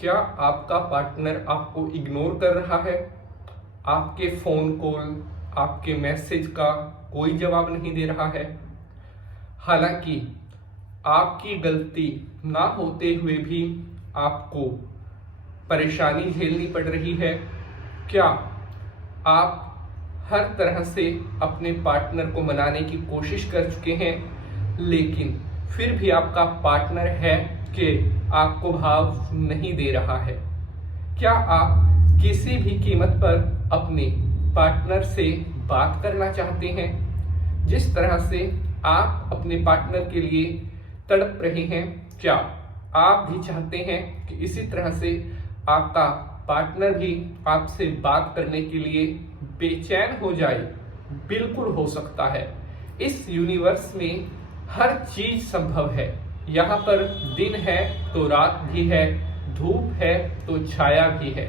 क्या आपका पार्टनर आपको इग्नोर कर रहा है? आपके फोन कॉल, आपके मैसेज का कोई जवाब नहीं दे रहा है? हालांकि आपकी गलती ना होते हुए भी आपको परेशानी झेलनी पड़ रही है। क्या आप हर तरह से अपने पार्टनर को मनाने की कोशिश कर चुके हैं, लेकिन फिर भी आपका पार्टनर है कि आपको भाव नहीं दे रहा है? क्या आप किसी भी कीमत पर अपने पार्टनर से बात करना चाहते हैं? जिस तरह से आप अपने पार्टनर के लिए तड़प रहे हैं, क्या आप भी चाहते हैं कि इसी तरह से आपका पार्टनर भी आपसे बात करने के लिए बेचैन हो जाए? बिल्कुल हो सकता है। इस यूनिवर्स में हर चीज संभव है। यहाँ पर दिन है तो रात भी है, धूप है तो छाया भी है।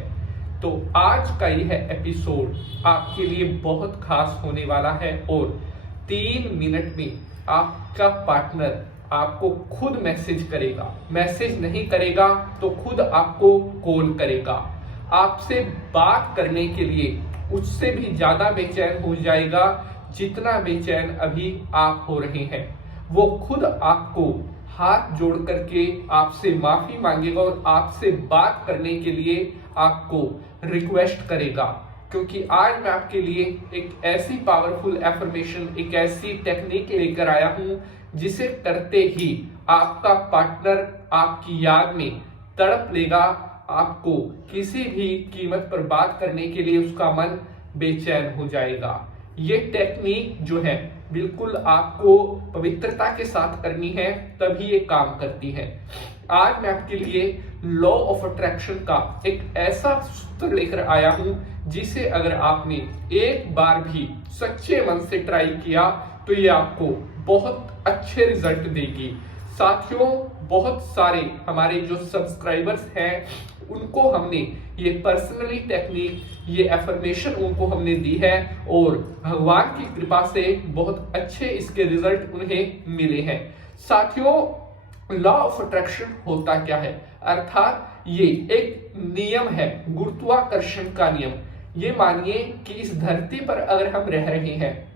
तो आज का यह एपिसोड आपके लिए बहुत खास होने वाला है और 3 मिनट में आपका पार्टनर आपको खुद मैसेज करेगा। मैसेज नहीं करेगा तो खुद आपको कॉल करेगा। आपसे बात करने के लिए उससे भी ज्यादा बेचैन हो जाएगा जितना बेचैन अभी आप हो रहे हैं। वो खुद आपको हाथ जोड़ करके आपसे माफी मांगेगा और आपसे बात करने के लिए आपको रिक्वेस्ट करेगा। क्योंकि आज मैं आपके लिए एक ऐसी पावरफुल एफर्मेशन, एक ऐसी टेक्निक लेकर आया हूं जिसे करते ही आपका पार्टनर आपकी याद में तड़प लेगा। आपको किसी भी कीमत पर बात करने के लिए उसका मन बेचैन हो जाएगा। ये टेक्निक जो है बिल्कुल आपको पवित्रता के साथ करनी है, तभी ये काम करती है। आज मैं आपके लिए लॉ ऑफ अट्रैक्शन का एक ऐसा सूत्र लेकर आया हूं जिसे अगर आपने एक बार भी सच्चे मन से ट्राई किया तो ये आपको बहुत अच्छे रिजल्ट देगी। साथियों, बहुत सारे हमारे जो सब्सक्राइबर्स हैं उनको हमने ये पर्सनली टेक्निक, ये एफर्मेशन उनको हमने दी है और भगवान की कृपा से बहुत अच्छे इसके रिजल्ट उन्हें मिले हैं। साथियों, लॉ ऑफ अट्रैक्शन होता क्या है? अर्थात ये एक नियम है, गुरुत्वाकर्षण का नियम। ये मानिए कि इस धरती पर अगर हम रह रहे हैं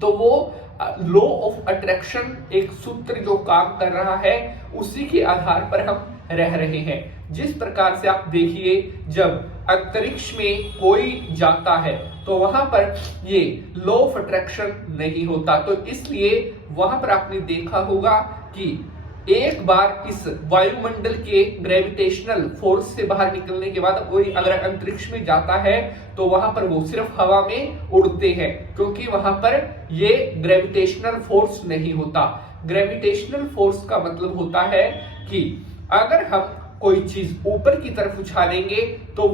तो वो लॉ ऑफ अट्रैक्शन एक सूत्र जो काम कर रहा है उसी के आधार पर हम रह रहे हैं। जिस प्रकार से आप देखिए, जब अंतरिक्ष में कोई जाता है तो वहां पर ये लॉ ऑफ अट्रैक्शन नहीं होता। तो इसलिए वहां पर आपने देखा होगा कि एक बार इस वायुमंडल के ग्रेविटेशनल फोर्स से बाहर निकलने के बाद कोई अगर अंतरिक्ष में जाता है तो वहां पर वो सिर्फ हवा में उड़ते हैं, क्योंकि वहां पर ये ग्रेविटेशनल फोर्स नहीं होता। ग्रेविटेशनल फोर्स का मतलब होता है कि अगर हम कोई चीज ऊपर की तरफ उछालेंगे तो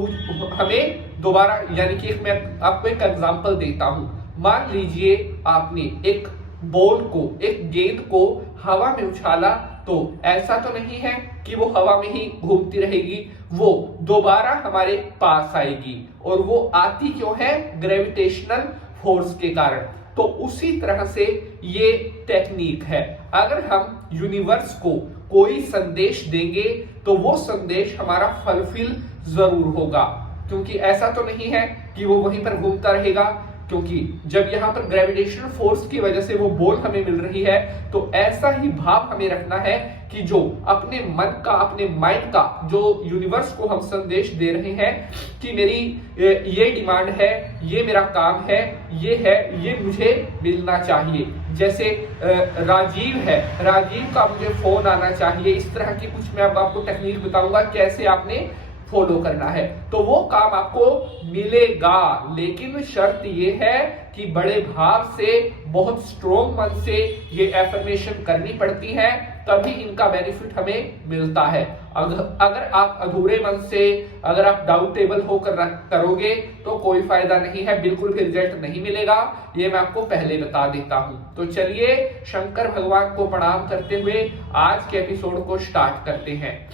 हमें दोबारा, यानी कि मैं आपको एक एग्जांपल देता हूं। मान लीजिए आपने एक बॉल को, एक गेंद को हवा में उछाला, तो ऐसा तो नहीं है कि वो हवा में ही घूमती रहेगी, वो दोबारा हमारे पास आएगी। और वो आती क्यों है? ग्रेविटेशनल फोर्स के कारण। तो उसी तरह से ये टेक्निक है। अगर हम यूनिवर्स को कोई संदेश देंगे तो वो संदेश हमारा फुलफिल जरूर होगा। क्योंकि ऐसा तो नहीं है कि वो वहीं पर घूमता रहेगा, क्योंकि जब यहाँ पर ग्रेविटेशनल फोर्स की वजह से वो बॉल हमें मिल रही है तो ऐसा ही भाव हमें रखना है कि जो अपने मन का, अपने माइंड का जो यूनिवर्स को हम संदेश दे रहे हैं कि मेरी ये डिमांड है, ये मेरा काम है, ये मुझे मिलना चाहिए। जैसे राजीव है, राजीव का मुझे फोन आना चाहिए। इस तरह की कुछ मैं अब आपको टेक्निक बताऊंगा कैसे आपने फॉलो करना है, तो वो काम आपको मिलेगा। लेकिन शर्त ये है कि बड़े भाव से, बहुत स्ट्रॉन्ग मन से ये एफर्मेशन करनी पड़ती है, तभी इनका बेनिफिट हमें मिलता है। अगर आप अधूरे मन से, अगर आप डाउटेबल होकर करोगे तो कोई फायदा नहीं है, बिल्कुल भी रिजल्ट नहीं मिलेगा। ये मैं आपको पहले बता देता हूं। तो चलिए शंकर भगवान को प्रणाम करते हुए आज के एपिसोड को स्टार्ट करते हैं।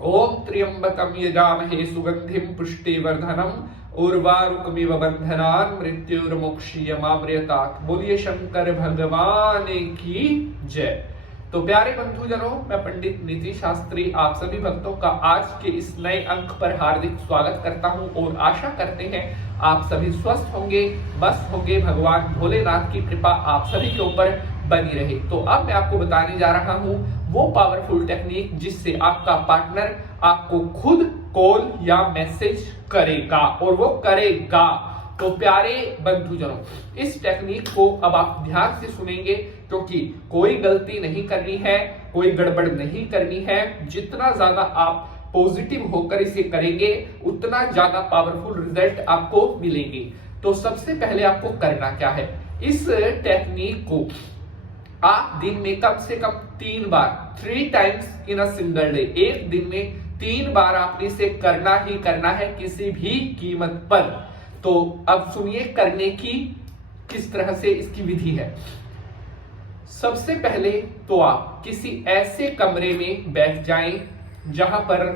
ओम त्र्यंबकम यजामहे सुगंधिम पुष्टिवर्धनम उर्वारुकमिव बंधनान् मृत्युर्मोक्षीयमामृतात्। बोलिए शंकर भगवान की जय। तो प्यारे बंधुजनों, मैं पंडित नीति शास्त्री आप सभी भक्तों का आज के इस नए अंक पर हार्दिक स्वागत करता हूं और आशा करते हैं आप सभी स्वस्थ होंगे, मस्त होंगे, भगवान भोलेनाथ की कृपा आप सभी के ऊपर बनी रहे। तो अब मैं आपको बताने जा रहा हूं वो पावरफुल टेक्निक जिससे आपका पार्टनर आपको खुद कॉल या मैसेज करेगा, और वो करेगा। तो प्यारे बंधुजनों, इस टेक्निक को अब आप ध्यान से सुनेंगे क्योंकि कोई गलती नहीं करनी है, कोई गड़बड़ नहीं करनी है। जितना ज्यादा आप पॉजिटिव होकर इसे करेंगे उतना ज्यादा पावरफुल रिजल्ट आपको मिलेंगे। तो सबसे पहले आपको करना क्या है, इस टेक्निक को आप दिन में कम से कम 3 बार, 3 times in a single day, एक दिन में 3 बार आपने इसे करना ही करना है किसी भी कीमत पर। तो अब सुनिए करने की किस तरह से इसकी विधि है। सबसे पहले तो आप किसी ऐसे कमरे में बैठ जाएं जहां पर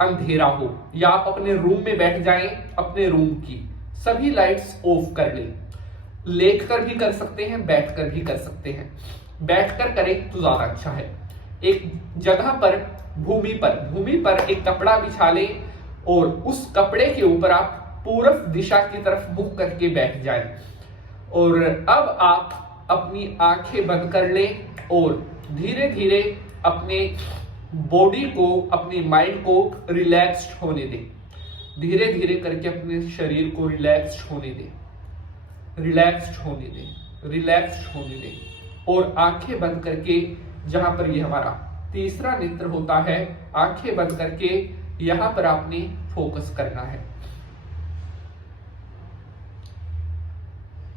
अंधेरा हो, या आप अपने रूम में बैठ जाएं, अपने रूम की सभी लाइट्स ऑफ कर लें। लेट कर भी कर सकते हैं, बैठ कर भी कर सकते हैं। बैठ कर करें तो ज्यादा अच्छा है। एक जगह पर भूमि पर एक कपड़ा बिछा लें और उस कपड़े के ऊपर आप पूरब दिशा की तरफ मुख करके बैठ जाएं। और अब आप अपनी आंखें बंद कर लें और धीरे धीरे अपने बॉडी को, अपने माइंड को रिलैक्स्ड होने दें। धीरे धीरे करके अपने शरीर को रिलैक्स्ड होने दें, रिलैक्स्ड होने दें, रिलैक्स्ड होने दें। और आंखें बंद करके, जहां पर ये हमारा तीसरा नेत्र होता है, आंखें बंद करके यहां पर आपने फोकस करना है।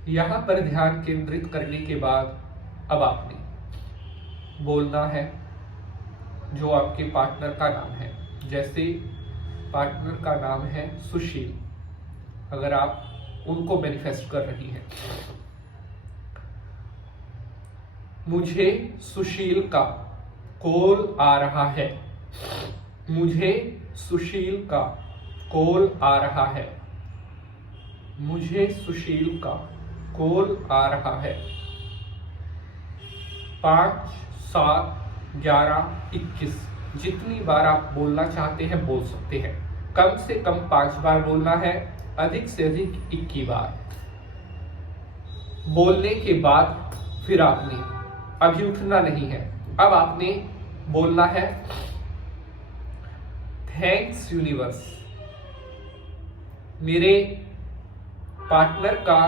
यहां पर ध्यान केंद्रित करने के बाद अब आपने बोलना है जो आपके पार्टनर का नाम है। जैसे पार्टनर का नाम है सुशील, अगर आप उनको मैनिफेस्ट कर रही हैं, मुझे सुशील का कॉल आ रहा है, मुझे सुशील का कॉल आ रहा है, मुझे सुशील का कॉल आ रहा है। 5, 7, 11, 21 जितनी बार आप बोलना चाहते हैं बोल सकते हैं। कम से कम 5 बार बोलना है, अधिक से अधिक 21 बार। बोलने के बाद फिर आपने अभी उठना नहीं है, अब आपने बोलना है थैंक्स यूनिवर्स, मेरे पार्टनर का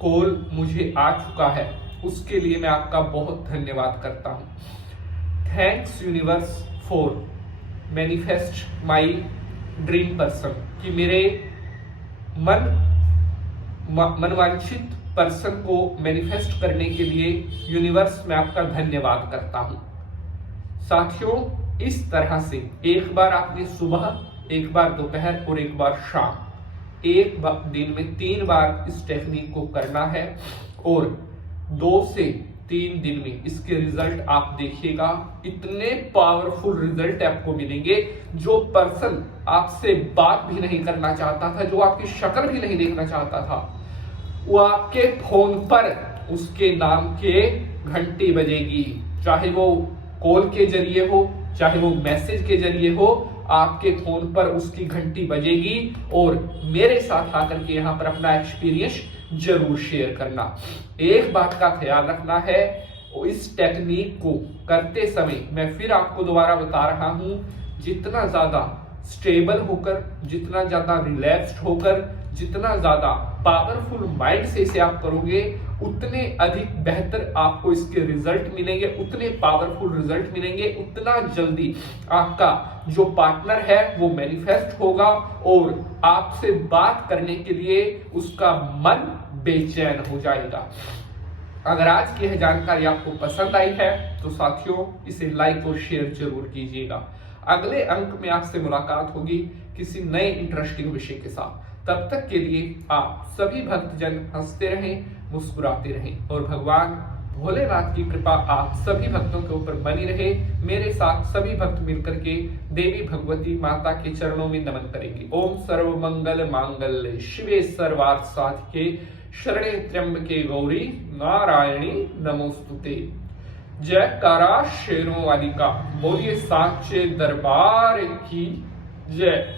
कॉल मुझे आ चुका है, उसके लिए मैं आपका बहुत धन्यवाद करता हूं। Thanks universe for manifest my dream person, कि मेरे मनवांछित पर्सन को मैनिफेस्ट करने के लिए यूनिवर्स में आपका धन्यवाद करता हूं। साथियों, इस तरह से एक बार आपने सुबह, एक बार दोपहर और एक बार शाम, एक दिन में 3 बार इस टेक्निक को करना है और 2 से 3 दिन में इसके रिजल्ट आप देखिएगा। इतने पावरफुल रिजल्ट आपको मिलेंगे, जो पर्सन आपसे बात भी नहीं करना चाहता था, जो आपकी शक्ल भी नहीं देखना चाहता था, वो आपके फोन पर उसके नाम के घंटी बजेगी। चाहे वो कॉल के जरिए हो, चाहे वो मैसेज के जरिए हो, आपके फोन पर उसकी घंटी बजेगी। और मेरे साथ आकर के यहाँ पर अपना एक्सपीरियंस जरूर शेयर करना। एक बात का ख्याल रखना है, इस टेक्निक को करते समय मैं फिर आपको दोबारा बता रहा हूं, जितना ज्यादा स्टेबल होकर, जितना ज्यादा रिलैक्स्ड होकर, जितना ज्यादा पावरफुल माइंड से इसे आप करोगे, उतने अधिक बेहतर आपको इसके रिजल्ट मिलेंगे, उतने पावरफुल रिजल्ट मिलेंगे, उतना जल्दी आपका जो पार्टनर है वो मैनिफेस्ट होगा और आपसे बात करने के लिए उसका मन बेचैन हो जाएगा। अगर आज की यह जानकारी आपको पसंद आई है तो साथियों इसे लाइक और शेयर जरूर कीजिएगा। अगले अंक में आपसे मुलाकात होगी किसी नए इंटरेस्टिंग विषय के साथ। तब तक के लिए आप सभी भक्तजन हंसते रहें, मुस्कुराते रहें और भगवान भोलेनाथ की कृपा आप सभी भक्तों के ऊपर बनी रहे। मेरे साथ सभी भक्त मिलकर के देवी भगवती माता के चरणों में नमन करेंगे। ओम सर्व मंगल मांगल्य शिवे सर्वार्थ साधिके शरणे त्र्यंबके गौरी नारायणी नमोस्तुते। जयकारा शेरों वाली का। बोलिए साचे दरबार की जय।